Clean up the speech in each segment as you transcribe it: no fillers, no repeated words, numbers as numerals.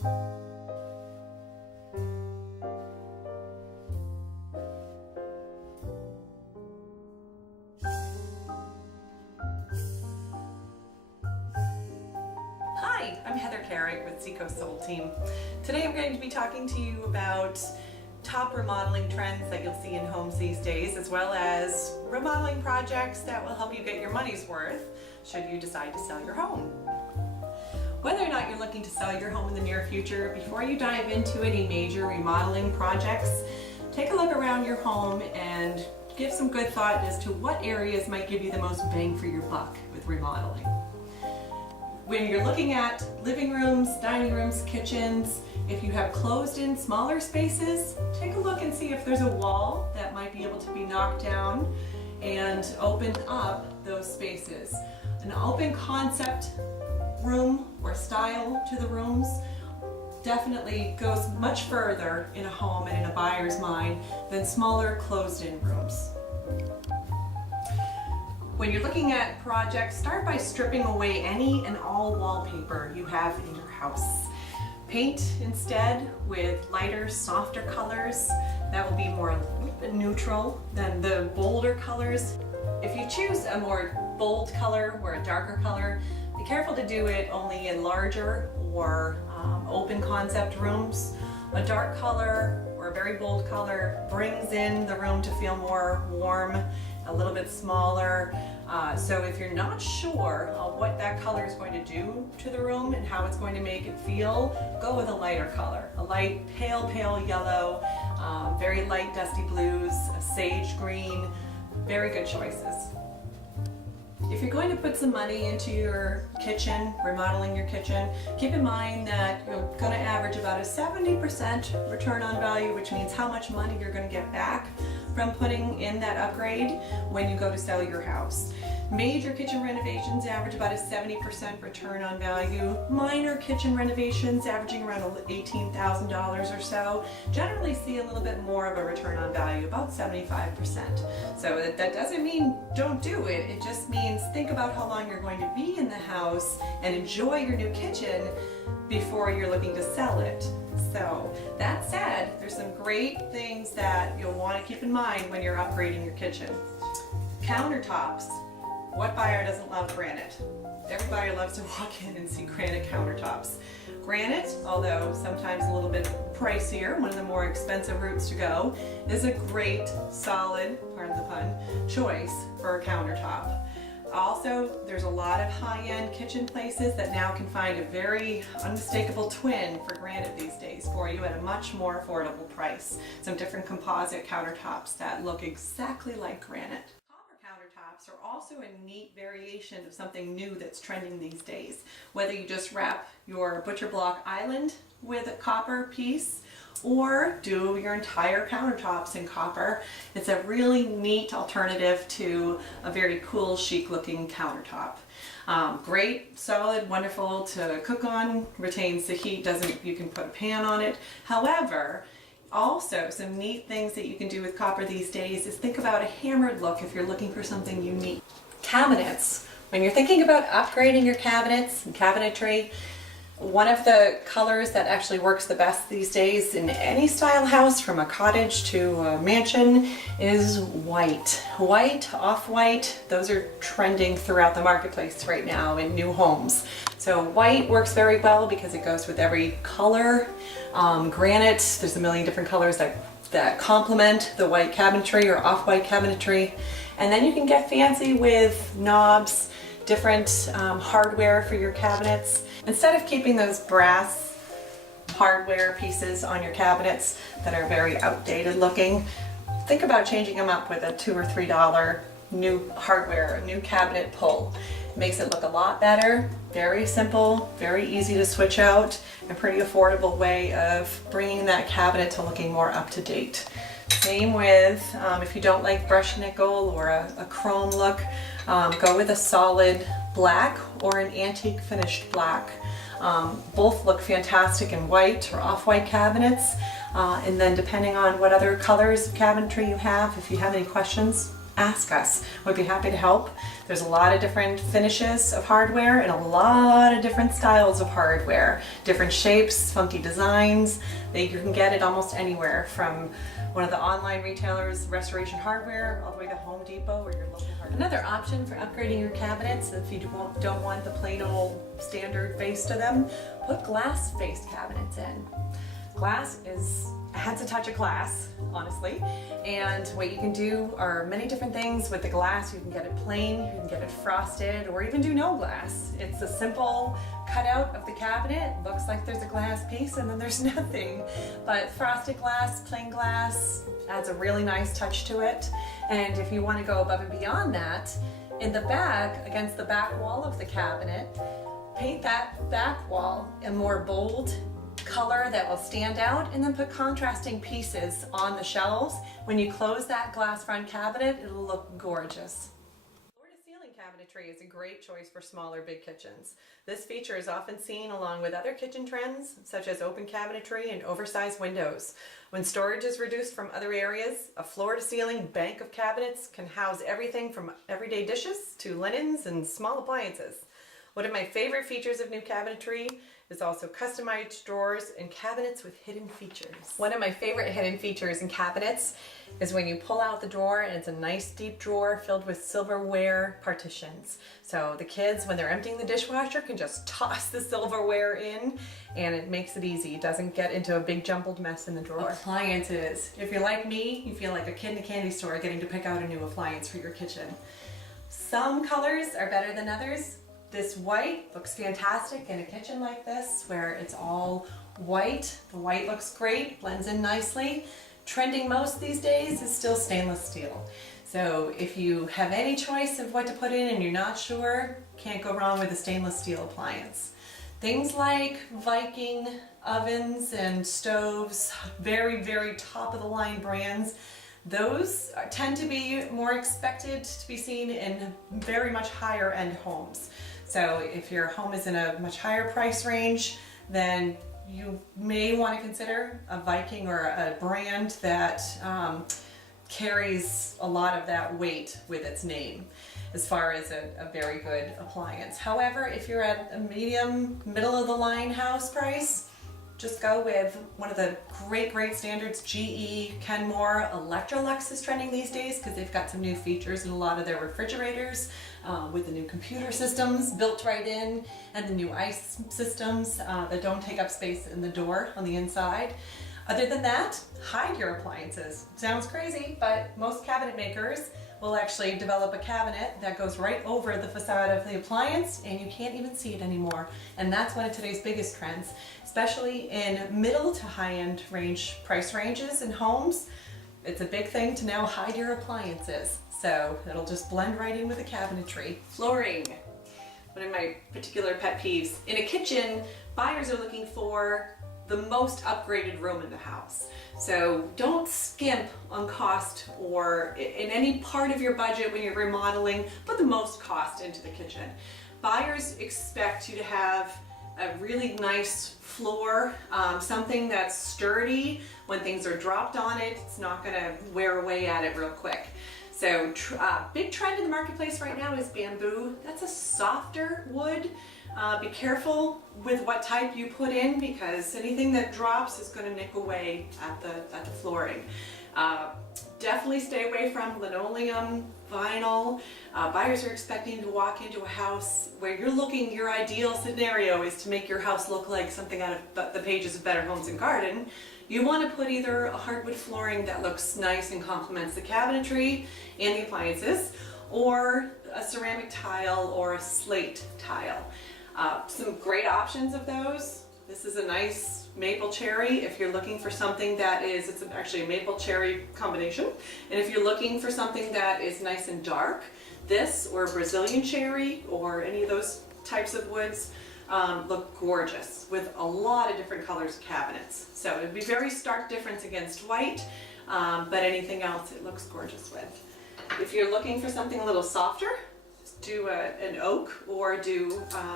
Hi, I'm Heather Carrigg with Seacoast Sold Team. Today I'm going to be talking to you about top remodeling trends that you'll see in homes these days, as well as remodeling projects that will help you get your money's worth should you decide to sell your home. Whether or not you're looking to sell your home in the near future, before you dive into any major remodeling projects, take a look around your home and give some good thought as to what areas might give you the most bang for your buck with remodeling. When you're looking at living rooms, dining rooms, kitchens, if you have closed-in smaller spaces, take a look and see if there's a wall that might be able to be knocked down and open up those spaces. An open concept room or style to the rooms definitely goes much further in a home and in a buyer's mind than smaller closed-in rooms. When you're looking at projects, start by stripping away any and all wallpaper you have in your house. Paint instead with lighter, softer colors that will be more a little bit neutral than the bolder colors. If you choose a more bold color or a darker color, be careful to do it only in larger or open concept rooms. A dark color or a very bold color brings in the room to feel more warm, a little bit smaller. So if you're not sure what that color is going to do to the room and how it's going to make it feel, go with a lighter color. A light pale yellow, very light dusty blues, a sage green, very good choices. If you're going to put some money into your kitchen, remodeling your kitchen, keep in mind that you're going to average about a 70% return on value, which means how much money you're going to get back from putting in that upgrade when you go to sell your house. Major kitchen renovations average about a 70% return on value. Minor kitchen renovations averaging around $18,000 or so generally see a little bit more of a return on value, about 75%. So that doesn't mean don't do it. It just means think about how long you're going to be in the house and enjoy your new kitchen before you're looking to sell it. So that said, there's some great things that you'll want to keep in mind when you're upgrading your kitchen. Countertops. What buyer doesn't love granite? Everybody loves to walk in and see granite countertops. Granite, although sometimes a little bit pricier, one of the more expensive routes to go, is a great, solid, pardon the pun, choice for a countertop. Also, there's a lot of high-end kitchen places that now can find a very unmistakable twin for granite these days for you at a much more affordable price. Some different composite countertops that look exactly like granite. Copper countertops are also a neat variation of something new that's trending these days. Whether you just wrap your butcher block island with a copper piece or do your entire countertops in copper, it's a really neat alternative to a very cool, chic looking countertop. Great, solid, wonderful to cook on, retains the heat, you can put a pan on it. However, also some neat things that you can do with copper these days is think about a hammered look if you're looking for something unique. Cabinets. When you're thinking about upgrading your cabinets and cabinetry, one of the colors that actually works the best these days in any style house, from a cottage to a mansion, is white. White, off-white, those are trending throughout the marketplace right now in new homes. So white works very well because it goes with every color. Granite, there's a million different colors that complement the white cabinetry or off-white cabinetry. And then you can get fancy with knobs, different hardware for your cabinets. Instead of keeping those brass hardware pieces on your cabinets that are very outdated looking, think about changing them up with a $2 or $3 new hardware, a new cabinet pull. It makes it look a lot better, very simple, very easy to switch out, and pretty affordable way of bringing that cabinet to looking more up to date. Same with, if you don't like brushed nickel or a chrome look, go with a solid black or an antique finished black. Both look fantastic in white or off-white cabinets. And then depending on what other colors of cabinetry you have, if you have any questions, ask us. We'd be happy to help. There's a lot of different finishes of hardware and a lot of different styles of hardware, different shapes, funky designs. You can get it almost anywhere, from one of the online retailers, Restoration Hardware, all the way to Home Depot or your local hardware. Another option for upgrading your cabinets, if you don't want the plain old standard face to them, put glass-faced cabinets in. Glass adds a touch of class, honestly, and what you can do are many different things with the glass. You can get it plain, you can get it frosted, or even do no glass. It's a simple cutout of the cabinet. Looks like there's a glass piece and then there's nothing. But frosted glass, plain glass, adds a really nice touch to it. And if you want to go above and beyond that, in the back, against the back wall of the cabinet, paint that back wall a more bold color that will stand out, and then put contrasting pieces on the shelves. When you close that glass front cabinet, it'll look gorgeous. Floor-to-ceiling cabinetry is a great choice for smaller big kitchens. This feature is often seen along with other kitchen trends, such as open cabinetry and oversized windows. When storage is reduced from other areas, a floor-to-ceiling bank of cabinets can house everything from everyday dishes to linens and small appliances. One of my favorite features of new cabinetry is also customized drawers and cabinets with hidden features. One of my favorite hidden features in cabinets is when you pull out the drawer and it's a nice deep drawer filled with silverware partitions. So the kids, when they're emptying the dishwasher, can just toss the silverware in and it makes it easy. It doesn't get into a big jumbled mess in the drawer. Appliances. If you're like me, you feel like a kid in a candy store getting to pick out a new appliance for your kitchen. Some colors are better than others. This white looks fantastic in a kitchen like this, where it's all white. The white looks great, blends in nicely. Trending most these days is still stainless steel. So if you have any choice of what to put in and you're not sure, can't go wrong with a stainless steel appliance. Things like Viking ovens and stoves, very, very top of the line brands, those tend to be more expected to be seen in very much higher end homes. So if your home is in a much higher price range, then you may want to consider a Viking or a brand that carries a lot of that weight with its name as far as a very good appliance. However, if you're at a medium, middle of the line house price, just go with one of the great standards. GE, Kenmore, Electrolux is trending these days because they've got some new features in a lot of their refrigerators with the new computer systems built right in, and the new ice systems that don't take up space in the door on the inside. Other than that, hide your appliances. Sounds crazy, but most cabinet makers will actually develop a cabinet that goes right over the facade of the appliance and you can't even see it anymore. And that's one of today's biggest trends, especially in middle to high-end price ranges in homes. It's a big thing to now hide your appliances. So it'll just blend right in with the cabinetry. Flooring. One of my particular pet peeves. In a kitchen, buyers are looking for the most upgraded room in the house. So don't skimp on cost, or in any part of your budget when you're remodeling, put the most cost into the kitchen. Buyers expect you to have a really nice floor, something that's sturdy. When things are dropped on it, it's not gonna wear away at it real quick. So big trend in the marketplace right now is bamboo. That's a softer wood. Be careful with what type you put in, because anything that drops is going to nick away at the flooring. Definitely stay away from linoleum, vinyl. Buyers are expecting to walk into a house where your ideal scenario is to make your house look like something out of the pages of Better Homes and Garden. You want to put either a hardwood flooring that looks nice and complements the cabinetry and the appliances, or a ceramic tile or a slate tile. Some great options of those. This is a nice maple cherry if you're looking for something that is, it's actually a maple cherry combination. And if you're looking for something that is nice and dark, this or Brazilian cherry or any of those types of woods look gorgeous with a lot of different colors of cabinets. So it would be very stark difference against white, but anything else it looks gorgeous with. If you're looking for something a little softer, do an oak, or do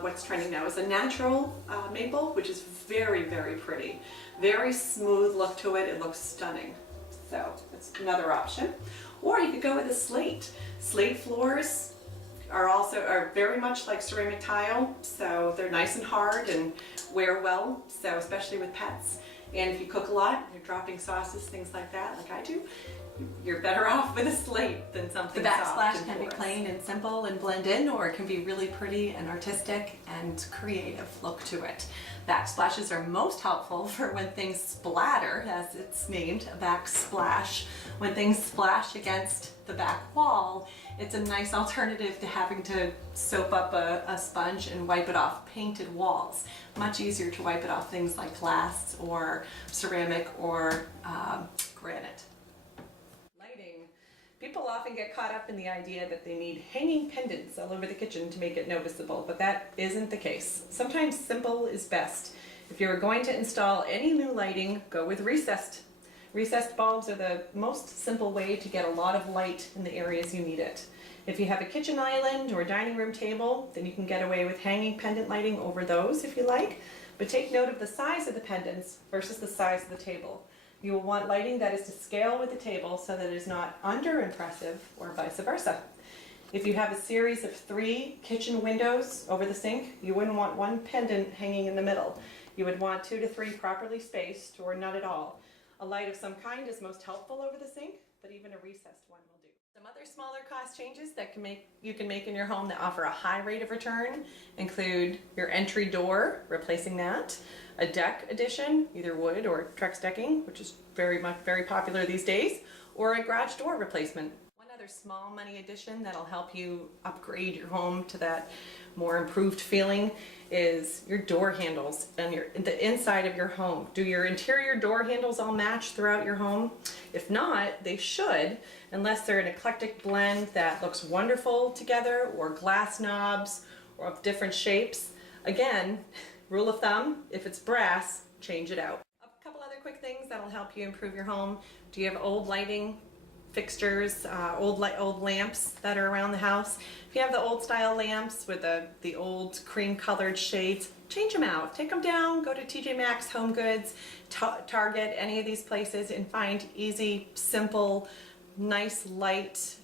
what's trending now is a natural maple, which is very, very pretty. Very smooth look to it. It looks stunning. So that's another option. Or you could go with a slate. Slate floors are very much like ceramic tile, so they're nice and hard and wear well, so especially with pets. And if you cook a lot, you're dropping sauces, things like that, like I do, you're better off with a slate than something soft. The backsplash can be plain and simple and blend in, or it can be really pretty and artistic and creative look to it. Backsplashes are most helpful for when things splatter, as it's named, a backsplash. When things splash against the back wall, it's a nice alternative to having to soap up a sponge and wipe it off painted walls. Much easier to wipe it off things like glass or ceramic or granite. Lighting. People often get caught up in the idea that they need hanging pendants all over the kitchen to make it noticeable, but that isn't the case. Sometimes simple is best. If you're going to install any new lighting, go with recessed. Recessed bulbs are the most simple way to get a lot of light in the areas you need it. If you have a kitchen island or dining room table, then you can get away with hanging pendant lighting over those if you like, but take note of the size of the pendants versus the size of the table. You will want lighting that is to scale with the table so that it is not under-impressive or vice versa. If you have a series of 3 kitchen windows over the sink, you wouldn't want one pendant hanging in the middle. You would want 2 to 3 properly spaced or none at all. A light of some kind is most helpful over the sink, but even a recessed one will do. Some other smaller cost changes that you can make in your home that offer a high rate of return include your entry door, replacing that, a deck addition, either wood or Trex decking, which is very popular these days, or a garage door replacement. One other small money addition that'll help you upgrade your home to that more improved feeling is your door handles and the inside of your home. Do your interior door handles all match throughout your home? If not, they should, unless they're an eclectic blend that looks wonderful together, or glass knobs or of different shapes. Again, rule of thumb, if it's brass, change it out. A couple other quick things that'll help you improve your home. Do you have old lighting fixtures, old lamps that are around the house? If you have the old style lamps with the old cream colored shades, change them out. Take them down, go to TJ Maxx, Home Goods, Target, any of these places, and find easy, simple, nice light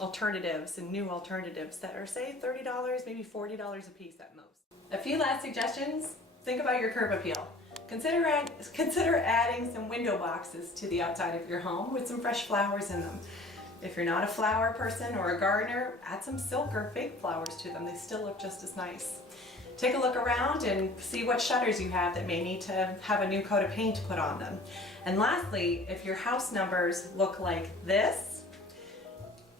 alternatives and new alternatives that are, say, $30, maybe $40 a piece at most. A few last suggestions. Think about your curb appeal. Consider adding some window boxes to the outside of your home with some fresh flowers in them. If you're not a flower person or a gardener, add some silk or fake flowers to them. They still look just as nice. Take a look around and see what shutters you have that may need to have a new coat of paint put on them. And lastly, if your house numbers look like this,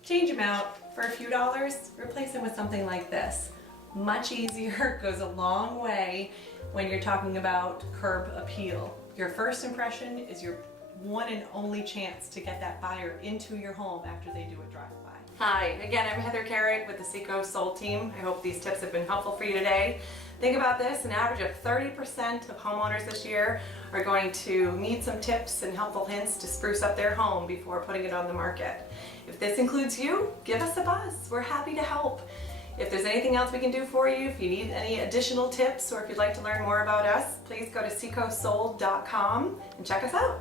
change them out for a few dollars, replace them with something like this. Much easier, goes a long way when you're talking about curb appeal. Your first impression is your one and only chance to get that buyer into your home after they do a drive-by. Hi, again, I'm Heather Carrigg with the Seacoast Sold Team. I hope these tips have been helpful for you today. Think about this, an average of 30% of homeowners this year are going to need some tips and helpful hints to spruce up their home before putting it on the market. If this includes you, give us a buzz. We're happy to help. If there's anything else we can do for you, if you need any additional tips, or if you'd like to learn more about us, please go to seacoastsold.com and check us out.